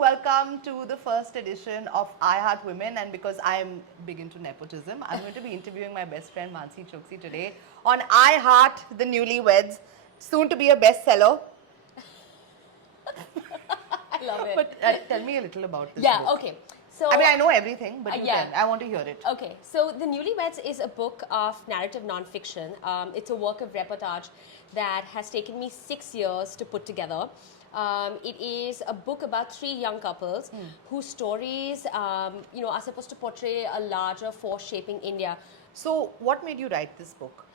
welcome to the first edition of I Heart Women, and because I'm big into nepotism, I'm going to be interviewing my best friend Mansi Choksi today on I Heart the Newlyweds, soon to be a bestseller. I love it. But tell me a little about this book. Okay. So I mean, I know everything, but you tell. I want to hear it. Okay, so The Newlyweds is a book of narrative nonfiction. It's a work of reportage that has taken me 6 years to put together. It is a book about 3 young couples whose stories, are supposed to portray a larger force shaping India. So, what made you write this book?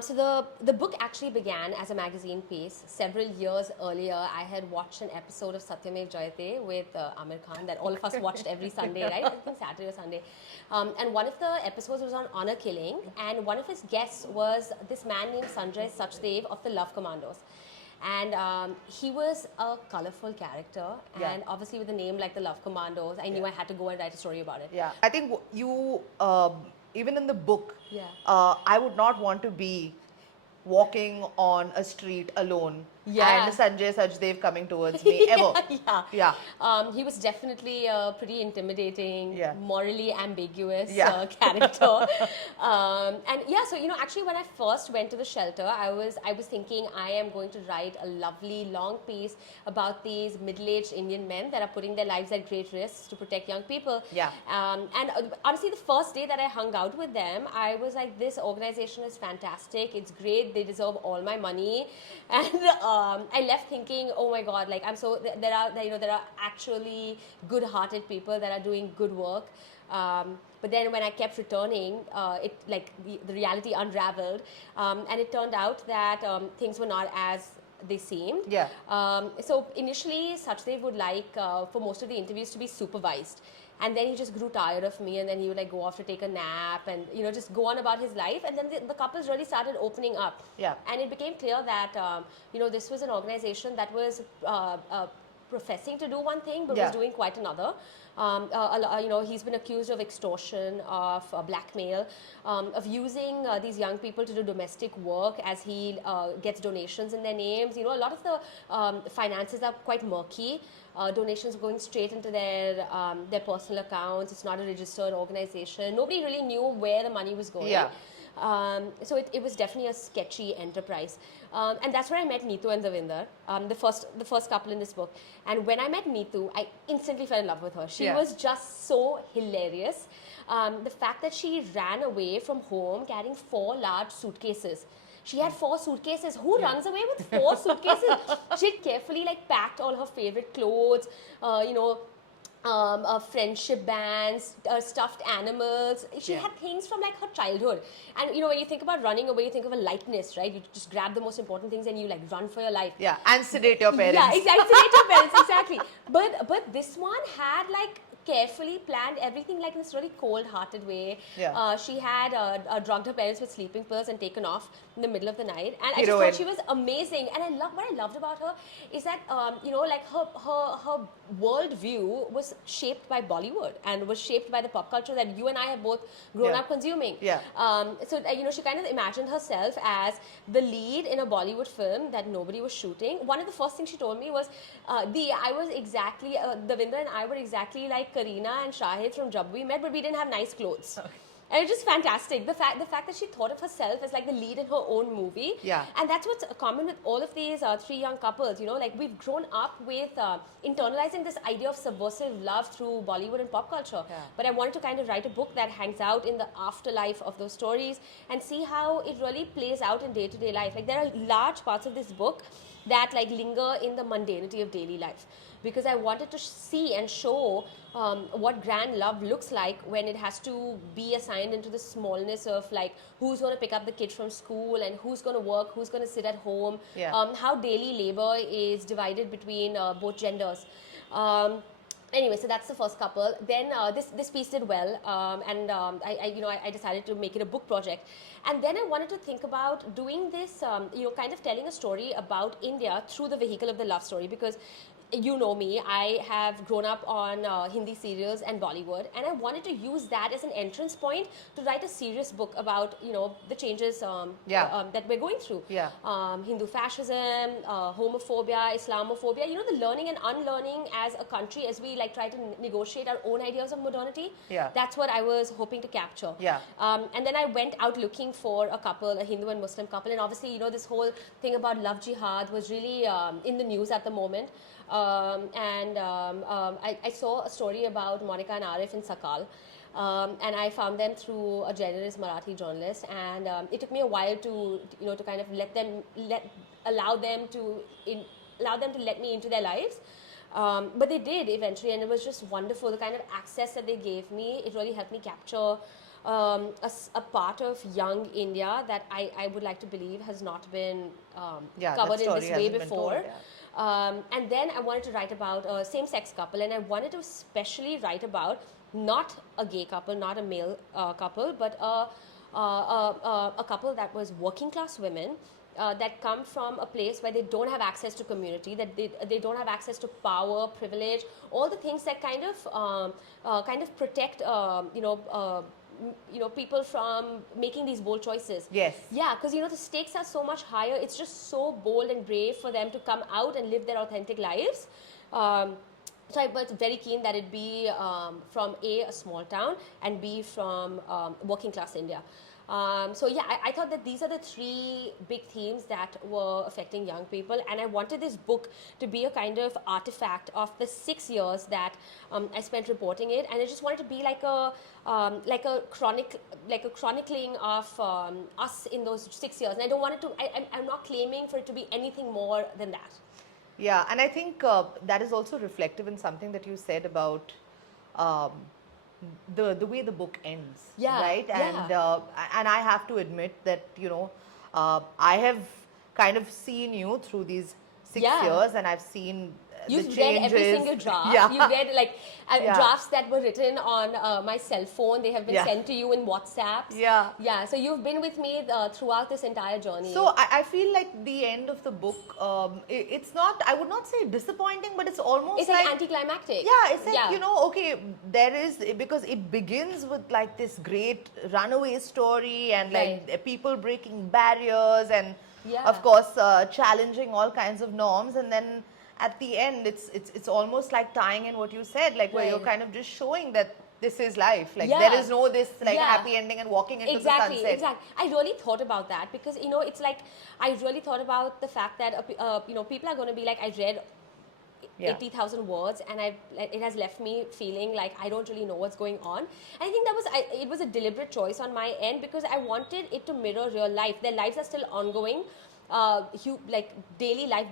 So the book actually began as a magazine piece. Several years earlier, I had watched an episode of Satyamev Jayate with Amir Khan that all of us watched every Sunday, right? I think Saturday or Sunday. And one of the episodes was on honor killing, and one of his guests was this man named Sanjay Sachdev of the Love Commandos. And he was a colorful character, and obviously with a name like the Love Commandos, I knew I had to go and write a story about it. Yeah, I think you, even in the book, I would not want to be walking on a street alone and Sanjay Sachdev coming towards me ever. He was definitely a pretty intimidating, morally ambiguous character. Actually when I first went to the shelter, I was thinking I am going to write a lovely long piece about these middle-aged Indian men that are putting their lives at great risk to protect young people. Honestly, the first day that I hung out with them, I was like, this organization is fantastic, it's great, they deserve all my money. And I left thinking, oh my God, like there are actually good-hearted people that are doing good work. But then when I kept returning, the reality unraveled, and it turned out that things were not as they seemed. So initially, Sachdev would like for most of the interviews to be supervised. And then he just grew tired of me, and then he would go off to take a nap and just go on about his life. And then the couples really started opening up. And it became clear that this was an organization that was professing to do one thing but was doing quite another. He's been accused of extortion, of blackmail, of using these young people to do domestic work as he gets donations in their names. A lot of the finances are quite murky. Donations going straight into their personal accounts. It's not a registered organization. Nobody really knew where the money was going. So it was definitely a sketchy enterprise. And that's where I met Neetu and Davinder, the first couple in this book. And when I met Neetu, I instantly fell in love with her. She was just so hilarious. The fact that she ran away from home carrying 4 large suitcases. She had 4 suitcases. Who runs away with 4 suitcases? She had carefully packed all her favorite clothes, friendship bands, stuffed animals. She had things from her childhood. And when you think about running away, you think of a lightness, right? You just grab the most important things and you run for your life. And sedate your parents. Yeah, exactly. Sedate your parents, exactly. But this one had carefully planned everything in this really cold-hearted way. She had drugged her parents with sleeping pills and taken off in the middle of the night. And I just thought she was amazing. And what I loved about her is that, her worldview was shaped by Bollywood and was shaped by the pop culture that you and I have both grown up consuming. So, she kind of imagined herself as the lead in a Bollywood film that nobody was shooting. One of the first things she told me was, Davinder and I were exactly like Kareena and Shahid from Jab We Met, but we didn't have nice clothes. And it's just fantastic. The fact that she thought of herself as the lead in her own movie. And that's what's common with all of these 3 young couples. We've grown up with internalizing this idea of subversive love through Bollywood and pop culture. But I wanted to kind of write a book that hangs out in the afterlife of those stories and see how it really plays out in day-to-day life. There are large parts of this book that linger in the mundanity of daily life, because I wanted to see and show what grand love looks like when it has to be assigned into the smallness of who's going to pick up the kid from school and who's going to work, who's going to sit at home, how daily labor is divided between both genders. Anyway, so that's the first couple. Then this piece did well, and I decided to make it a book project. And then I wanted to think about doing this, kind of telling a story about India through the vehicle of the love story, because you know me, I have grown up on Hindi serials and Bollywood, and I wanted to use that as an entrance point to write a serious book about, the changes that we're going through. Yeah. Hindu fascism, homophobia, Islamophobia, the learning and unlearning as a country as we try to negotiate our own ideas of modernity. Yeah. That's what I was hoping to capture. Yeah. And then I went out looking for a couple, a Hindu and Muslim couple, and obviously, this whole thing about love jihad was really in the news at the moment. I saw a story about Monica and Arif in Sakal, and I found them through a generous Marathi journalist, and it took me a while to kind of allow them to let me into their lives. But they did eventually, and it was just wonderful. The kind of access that they gave me, it really helped me capture a part of young India that I would like to believe has not been covered in this way before. And then I wanted to write about a same-sex couple, and I wanted to especially write about not a gay couple, not a male couple, but a couple that was working-class women that come from a place where they don't have access to community, that they don't have access to power, privilege, all the things that kind of protect people from making these bold choices. Yes. Yeah, because the stakes are so much higher. It's just so bold and brave for them to come out and live their authentic lives. So I was very keen that it be from a small town, and B, from working class India. So yeah, I thought that these are the three big themes that were affecting young people, and I wanted this book to be a kind of artifact of the 6 years that I spent reporting it, and I just wanted to be like a chronicling of us in those 6 years. And I don't want it to. I'm not claiming for it to be anything more than that. Yeah, and I think that is also reflective in something that you said about the way the book ends, right? And I have to admit that I have kind of seen you through these 6 years, and I've seen You've the read changes. every single draft. Yeah. You've read drafts that were written on my cell phone. They have been sent to you in WhatsApps. Yeah. Yeah. So you've been with me throughout this entire journey. So I feel like the end of the book, it's not, I would not say disappointing, but it's almost it's like anticlimactic. Yeah, it's like, okay, there is, because it begins with like this great runaway story and like people breaking barriers and of course challenging all kinds of norms, and then at the end it's almost like tying in what you said, like where you're kind of just showing that this is life, like there is no this happy ending and walking into the sunset. Exactly. I really thought about that because it's like I really thought about the fact that people are going to be like, I read 80,000 words and it has left me feeling like I don't really know what's going on. And I think it was a deliberate choice on my end because I wanted it to mirror real life. Their lives are still ongoing. Daily life,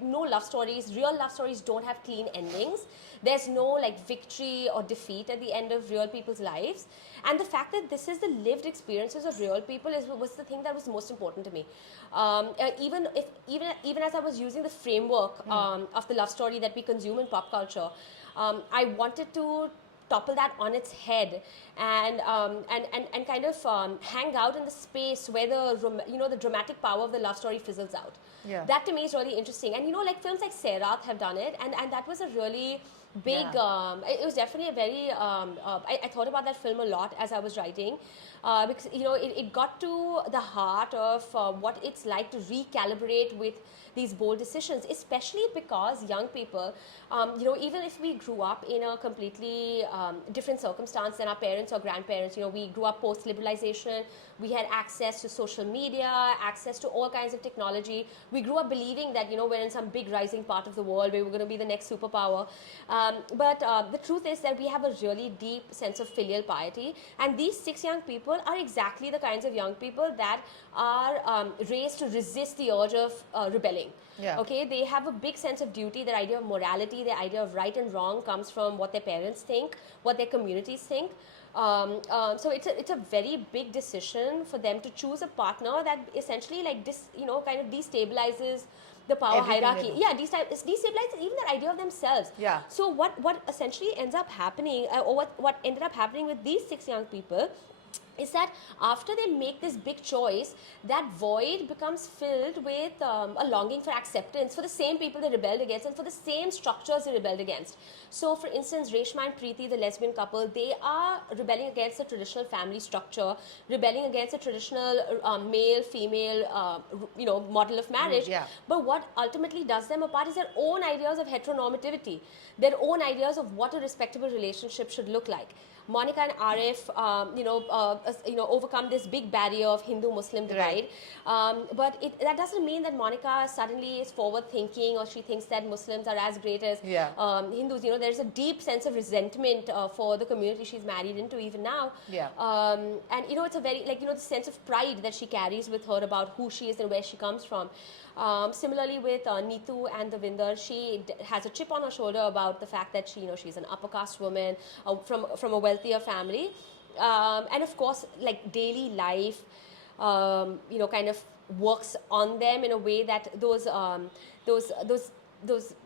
no love stories. Real love stories don't have clean endings. There's no victory or defeat at the end of real people's lives. And the fact that this is the lived experiences of real people was the thing that was most important to me. Even as I was using the framework of the love story that we consume in pop culture, I wanted to topple that on its head and kind of hang out in the space where the dramatic power of the love story fizzles out. Yeah. That to me is really interesting. And films like Sairat have done it, and that was a really big it was definitely a very I thought about that film a lot as I was writing because it got to the heart of what it's like to recalibrate with these bold decisions, especially because young people, even if we grew up in a completely different circumstance than our parents or grandparents, we grew up post-liberalisation, we had access to social media, access to all kinds of technology. We grew up believing that, we're in some big rising part of the world where we're going to be the next superpower. But the truth is that we have a really deep sense of filial piety. And these 6 young people are exactly the kinds of young people that are raised to resist the urge of rebelling. Yeah. Okay, they have a big sense of duty. Their idea of morality, their idea of right and wrong comes from what their parents think, what their communities think. So it's a very big decision for them to choose a partner that essentially kind of destabilizes the power hierarchy. Yeah, destabilizes even their idea of themselves. Yeah. So what essentially ends up happening, or what ended up happening with these 6 young people, is that after they make this big choice, that void becomes filled with a longing for acceptance for the same people they rebelled against and for the same structures they rebelled against. So, for instance, Reshma and Preeti, the lesbian couple, they are rebelling against the traditional family structure, rebelling against the traditional male-female, model of marriage. Yeah. But what ultimately does them apart is their own ideas of heteronormativity, their own ideas of what a respectable relationship should look like. Monica and Arif, overcome this big barrier of Hindu-Muslim divide. Right. But that doesn't mean that Monica suddenly is forward-thinking or she thinks that Muslims are as great as Hindus. There's a deep sense of resentment for the community she's married into even now. Yeah. And it's a very the sense of pride that she carries with her about who she is and where she comes from. Similarly with Neetu and Devinder, she has a chip on her shoulder about the fact that she's an upper caste woman from a wealthier family, and of course, like daily life, kind of works on them in a way that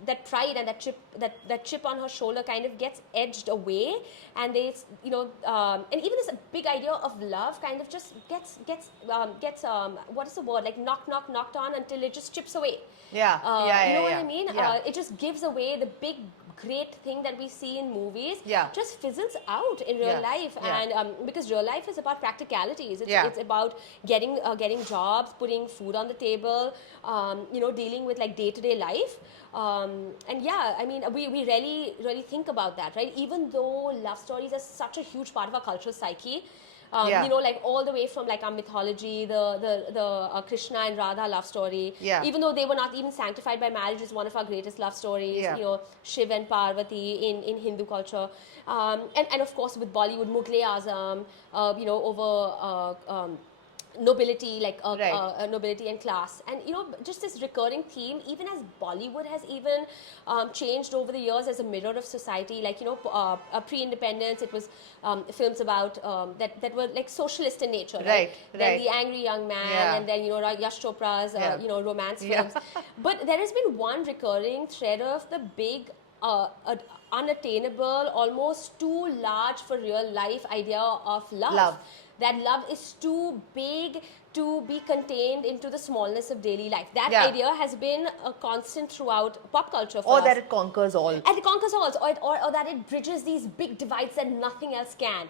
that pride and that chip on her shoulder kind of gets edged away, and they and even this big idea of love kind of just gets what is the word, like knocked on until it just chips away. You know what I mean? It just gives away the big great thing that we see in movies. Just fizzles out in real life. And because real life is about practicalities. It's about getting jobs, putting food on the table, dealing with like day-to-day life. And I mean, we really think about that, right? Even though love stories are such a huge part of our cultural psyche, like all the way from like our mythology, the Krishna and Radha love story. Even though they were not even sanctified by marriage, is one of our greatest love stories. Shiv and Parvati in Hindu culture, and of course with Bollywood, Mughal-e-Azam, over nobility, nobility and class, and just this recurring theme, even as Bollywood has even changed over the years as a mirror of society. Like pre-independence, it was films about that were like socialist in nature, right? Then The Angry Young Man, and then Yash Chopra's romance films. But there has been one recurring thread of the big unattainable, almost too large for real life idea of love. That love is too big to be contained into the smallness of daily life. That idea has been a constant throughout pop culture for us. Or that it conquers all. And it conquers all, or that it bridges these big divides that nothing else can.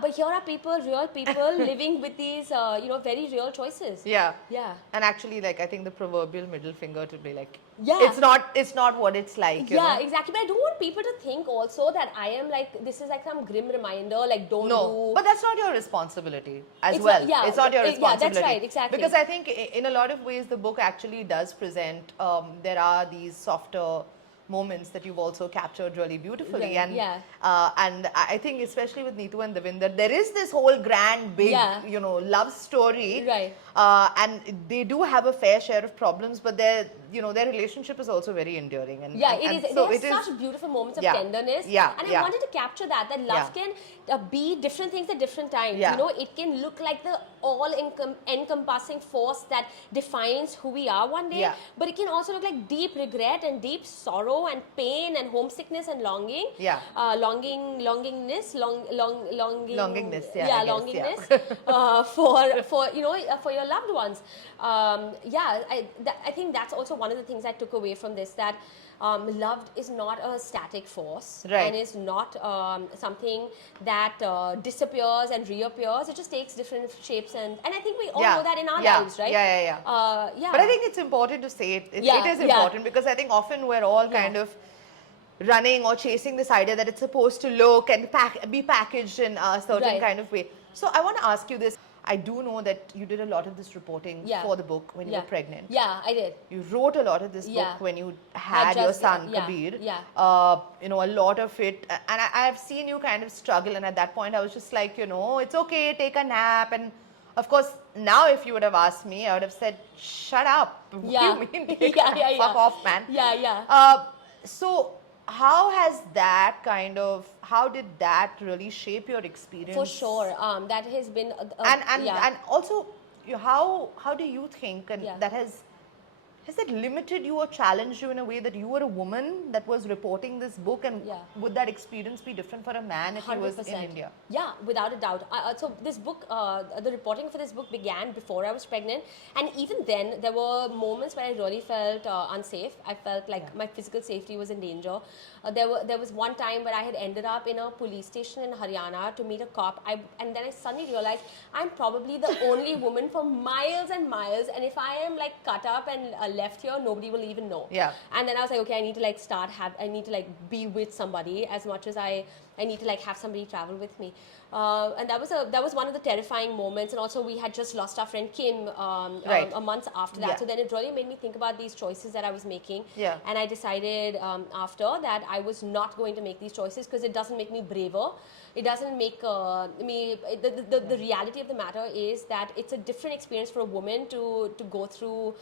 But here are real people living with these, very real choices. And actually, like, I think the proverbial middle finger to be like, it's not what it's like. You know? Exactly. But I don't want people to think also that I am like, this is like some grim reminder, like don't do. But that's not your responsibility as well. It's not your responsibility. That's right, exactly. Because I think in a lot of ways the book actually does present, there are these softer moments that you've also captured really beautifully. And I think especially with Neetu and Devinder, there is this whole grand big, love story. And they do have a fair share of problems, but their relationship is also very enduring. And, it is. So there are such beautiful moments of tenderness. And I wanted to capture that love can be different things at different times. It can look like the all-encompassing force that defines who we are one day, but it can also look like deep regret and deep sorrow and pain and homesickness and longing. Longingness. For your loved ones. I think that's also one of the things I took away from this, that love is not a static force and is not something that disappears and reappears. It just takes different shapes, and I think we all know that in our lives, right? But I think it's important to say it. It is important because I think often we're all kind of running or chasing this idea that it's supposed to look and be packaged in a certain kind of way. So I want to ask you this. I do know that you did a lot of this reporting for the book when you were pregnant. Yeah, I did. You wrote a lot of this book when you had your son, Kabir. A lot of it. And I've seen you kind of struggle. And at that point, I was just like, it's okay, take a nap. And of course, now if you would have asked me, I would have said, shut up. What do you mean? Take a nap? Fuck off, man. So how did that really shape your experience? For sure, that has been and also how do you think that has Has it limited you or challenged you in a way that you were a woman that was reporting this book, and would that experience be different for a man if he was in India? Yeah, without a doubt. So this book, the reporting for this book began before I was pregnant, and even then there were moments where I really felt unsafe. I felt like my physical safety was in danger. There was one time where I had ended up in a police station in Haryana to meet a cop, and then I suddenly realized I'm probably the only woman for miles and miles, and if I am like cut up and left here, nobody will even know. Yeah. And then I was like, okay, I need to like I need to like be with somebody as much as I need to like have somebody travel with me. And that was one of the terrifying moments. And also we had just lost our friend Kim a month after that. So then it really made me think about these choices that I was making. Yeah. And I decided after that I was not going to make these choices because it doesn't make me braver. It doesn't make me, the reality of the matter is that it's a different experience for a woman to go through,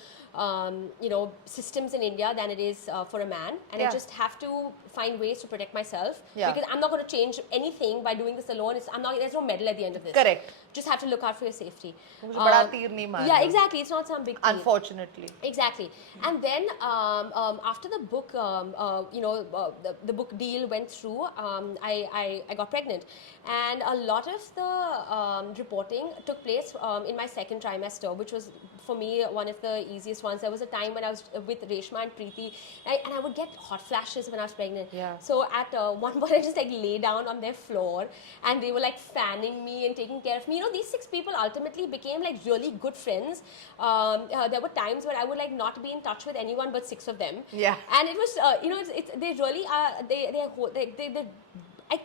systems in India than it is for a man. And I just have to find ways to protect myself because I'm not going to change anything by doing this alone. There's no medal at the end of this. Correct. Just have to look out for your safety. Yeah, exactly. It's not some big deal. Unfortunately. Exactly. And then after the book, the book deal went through, I got pregnant. And a lot of the reporting took place in my second trimester, which was for me one of the easiest ones. There was a time when I was with Reshma and Preeti, and I would get hot flashes when I was pregnant. Yeah. So at one point I just like lay down on their floor and they were like fanning me and taking care of me. These 6 people ultimately became like really good friends. There were times where I would like not be in touch with anyone but 6 of them. Yeah. And it was, they really are,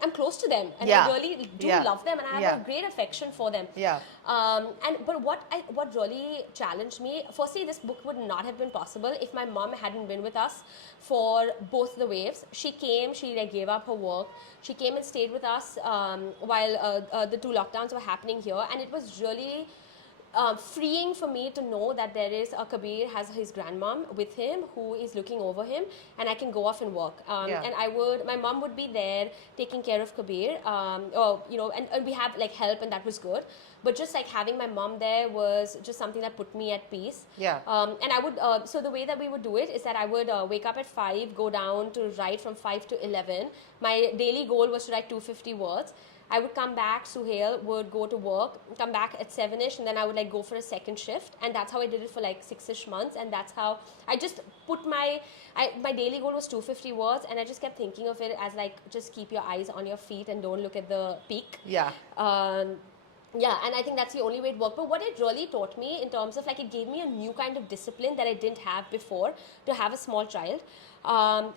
I'm close to them, and I really do love them, and I have a great affection for them. Yeah. But what really challenged me, firstly, this book would not have been possible if my mom hadn't been with us for both the waves. She came, she like gave up her work. She came and stayed with us while the 2 lockdowns were happening here, and it was really freeing for me to know that there is Kabir has his grandmom with him who is looking over him, and I can go off and work. And my mom would be there taking care of Kabir, and we have like help, and that was good. But just like having my mom there was just something that put me at peace. Yeah. And I would, so the way that we would do it is that I would wake up at 5, go down to write from 5 to 11. My daily goal was to write 250 words. I would come back, Suhail would go to work, come back at 7ish, and then I would like go for a second shift. And that's how I did it for like 6ish months. And that's how I just put my daily goal was 250 words, and I just kept thinking of it as like, just keep your eyes on your feet and don't look at the peak. Yeah. And I think that's the only way it worked. But what it really taught me in terms of like, it gave me a new kind of discipline that I didn't have before to have a small child.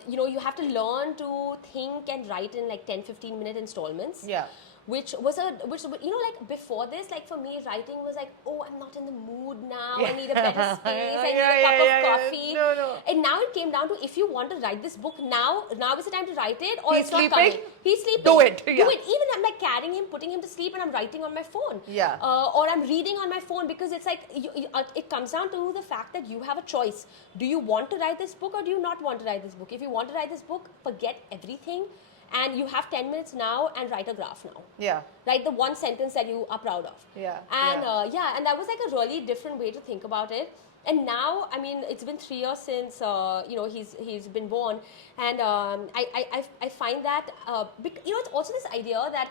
You have to learn to think and write in like 10-15 minute installments. Yeah. Which like before this, like for me, writing was like, oh, I'm not in the mood now. I need a better space. I need a cup of coffee. No. And now it came down to, if you want to write this book now is the time to write it, or He's it's not sleeping. coming. He's sleeping. Do it. Do it. Even I'm like carrying him, putting him to sleep, and I'm writing on my phone. Yeah. Or I'm reading on my phone, because it's like, it comes down to the fact that you have a choice. Do you want to write this book, or do you not want to write this book? If you want to write this book, forget everything. And you have 10 minutes now and write a graph now. Yeah. Write the one sentence that you are proud of. Yeah. And and that was like a really different way to think about it. And now, I mean, it's been 3 years since he's been born, and I find that it's also this idea that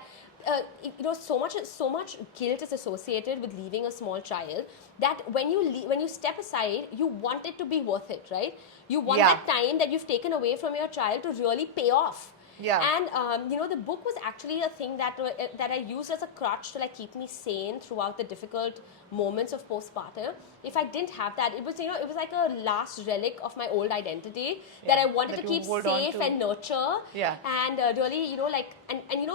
so much guilt is associated with leaving a small child, that when you step aside, you want it to be worth it, right? You want that time that you've taken away from your child to really pay off. Yeah. And the book was actually a thing that I used as a crutch to like keep me sane throughout the difficult moments of postpartum. If I didn't have that, it was like a last relic of my old identity that I wanted to keep safe and nurture. Yeah. And really,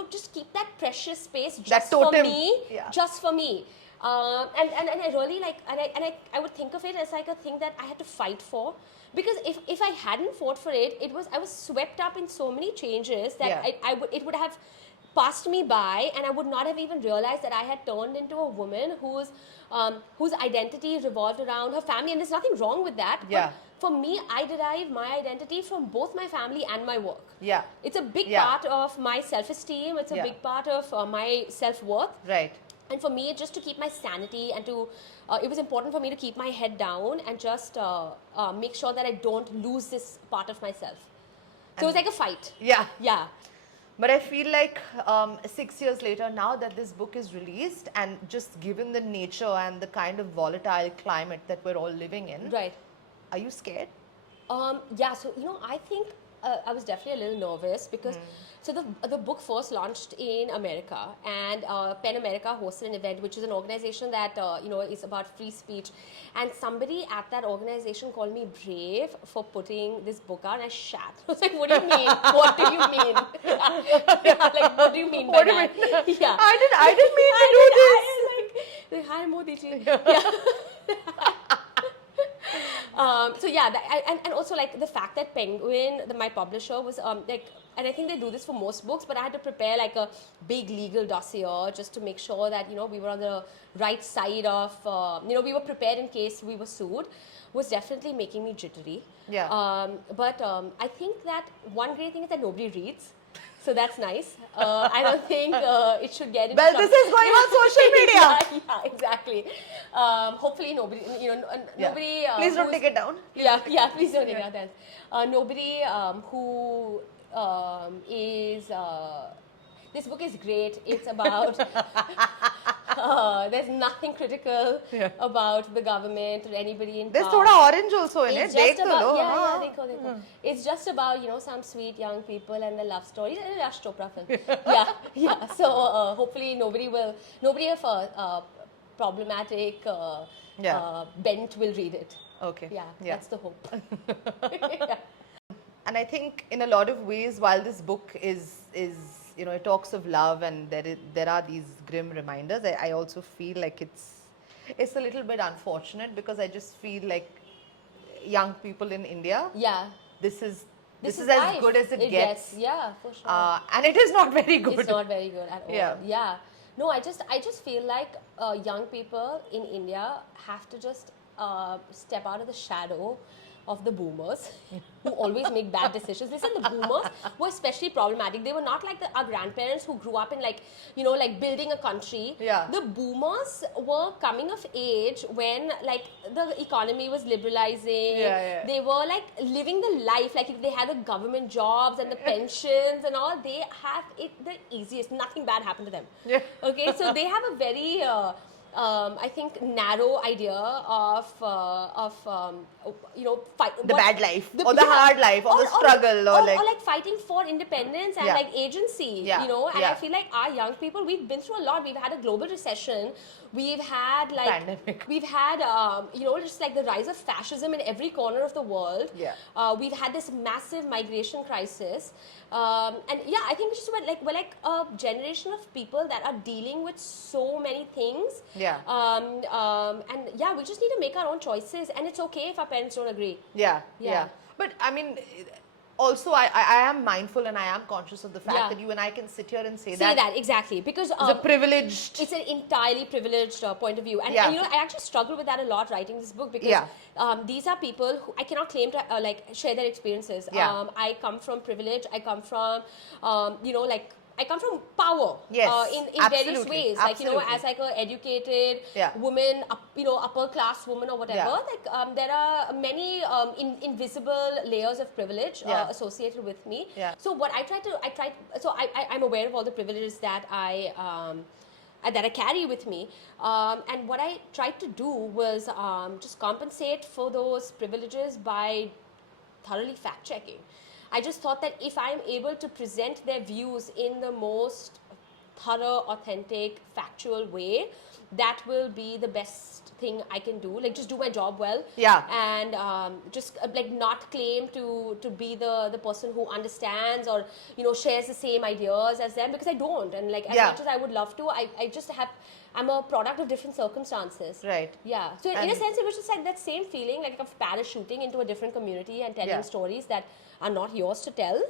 just keep that precious space just for me. Yeah. Just for me. And I really like, and I would think of it as like a thing that I had to fight for. Because if I hadn't fought for it, I was swept up in so many changes that it would have passed me by, and I would not have even realized that I had turned into a woman whose identity revolved around her family, and there's nothing wrong with that. Yeah. But for me, I derive my identity from both my family and my work. Yeah. It's a big part of my self-esteem. It's a big part of my self-worth. Right. And for me, just to keep my sanity and to, it was important for me to keep my head down and just make sure that I don't lose this part of myself. So it was like a fight. Yeah. Yeah. But I feel like 6 years later, now that this book is released, and just given the nature and the kind of volatile climate that we're all living in, Right. Are you scared? Yeah, so, I think I was definitely a little nervous because, so the book first launched in America, and PEN America hosted an event, which is an organization that, is about free speech. And somebody at that organization called me brave for putting this book out, and I shat. I was like, what do you mean? What do you mean? Yeah, like, what do you mean by that? Yeah. I didn't mean to do this. Hi, Modi ji. Yeah. So yeah, and also like the fact that Penguin, my publisher, was and I think they do this for most books, but I had to prepare like a big legal dossier just to make sure that we were on the right side of we were prepared in case we were sued, was definitely making me jittery. Yeah. But I think that one great thing is that nobody reads. So that's nice. I don't think it should get into this is going on social media. yeah, exactly. Hopefully nobody, nobody. Please don't take it down. Yeah, please don't take it down. Nobody who is. This book is great. It's about. There's nothing critical about the government or anybody in There's power. thoda orange also in It's it. just about, yeah, it's just about, some sweet young people and their love stories. It's a Yash Chopra film. yeah. So hopefully nobody of a problematic bent will read it. Okay. Yeah, that's the hope. And I think in a lot of ways, while this book is it talks of love, and there are these grim reminders, I also feel like it's a little bit unfortunate, because I just feel like young people in India, this is as life. good as it gets. Yeah, for sure. And it is not very good. It's not very good at all. Yeah. No, I just feel like young people in India have to just step out of the shadow of the boomers who always make bad decisions. Listen, the boomers were especially problematic. They were not like our grandparents who grew up in like building a country. Yeah. The boomers were coming of age when like the economy was liberalizing. Yeah. They were like living the life, like they had the government jobs and the pensions and all. They have it the easiest. Nothing bad happened to them. Yeah. Okay, so they have a very I think narrow idea of the bad life, or the hard life, or the struggle, or like fighting for independence and like agency, and I feel like our young people, we've been through a lot. We've had a global recession, we've had like pandemic, we've had just like the rise of fascism in every corner of the world. We've had this massive migration crisis, and I think we're like a generation of people that are dealing with so many things. And we just need to make our own choices, and it's okay if our parents don't agree. But I mean, also I am mindful and I am conscious of the fact that you and I can sit here and say that exactly, because it's an entirely privileged point of view, and I actually struggle with that a lot writing this book, because these are people who I cannot claim to share their experiences. I come from privilege. I come from I come from power in various ways. Absolutely. Like, as like a educated woman, upper class woman or whatever, like there are many invisible layers of privilege associated with me. So what I'm aware of all the privileges that I carry with me, and what I tried to do was just compensate for those privileges by thoroughly fact-checking. I just thought that if I'm able to present their views in the most thorough, authentic, factual way, that will be the best thing I can do. Like, just do my job well. And just like not claim to be the person who understands or shares the same ideas as them, because I don't. And like, as much as I would love to, I'm a product of different circumstances. Right. Yeah. So in a sense, it was just like that same feeling, like of parachuting into a different community and telling stories that are not yours to tell.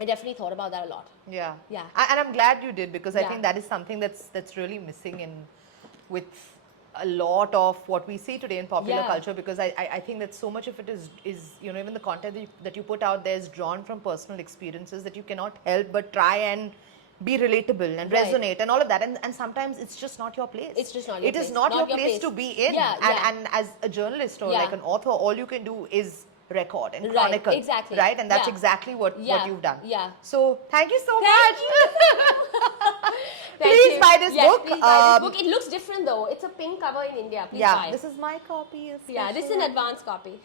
I definitely thought about that a lot. Yeah. And I'm glad you did, because I think that is something that's really missing with a lot of what we see today in popular culture, because I think that so much of it is even the content that you put out there is drawn from personal experiences that you cannot help but try and be relatable and Right. resonate and all of that, and sometimes it's just not your place. It's just not your It is place. not your Not your place place. to be in. Yeah, yeah. And as a journalist or Yeah. like an author, all you can do is record and Right, chronicle. exactly. Right? And that's Yeah. exactly what Yeah, you've done. yeah. So thank you so Thank much. Thank Please you. buy this Yes, book. Please buy this book. It looks different though. It's a pink cover in India. Please Yeah, buy. this is my copy. Yeah, this is an advanced copy.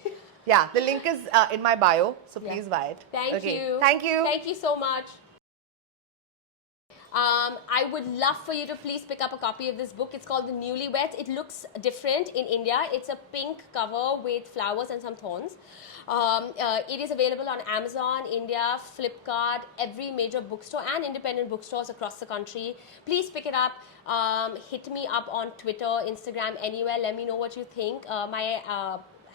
Yeah, the link is in my bio, so Yeah. please buy it. Thank you. Thank you. Thank you so much. I would love for you to please pick up a copy of this book. It's called The Newlyweds. It looks different in India. It's a pink cover with flowers and some thorns. It is available on Amazon, India, Flipkart, every major bookstore and independent bookstores across the country. Please pick it up. Hit me up on Twitter, Instagram, anywhere. Let me know what you think. My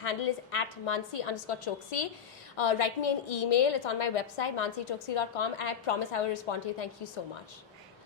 handle is @Mansi_Choksi. Write me an email. It's on my website, mansichoksi.com, and I promise I will respond to you. Thank you so much.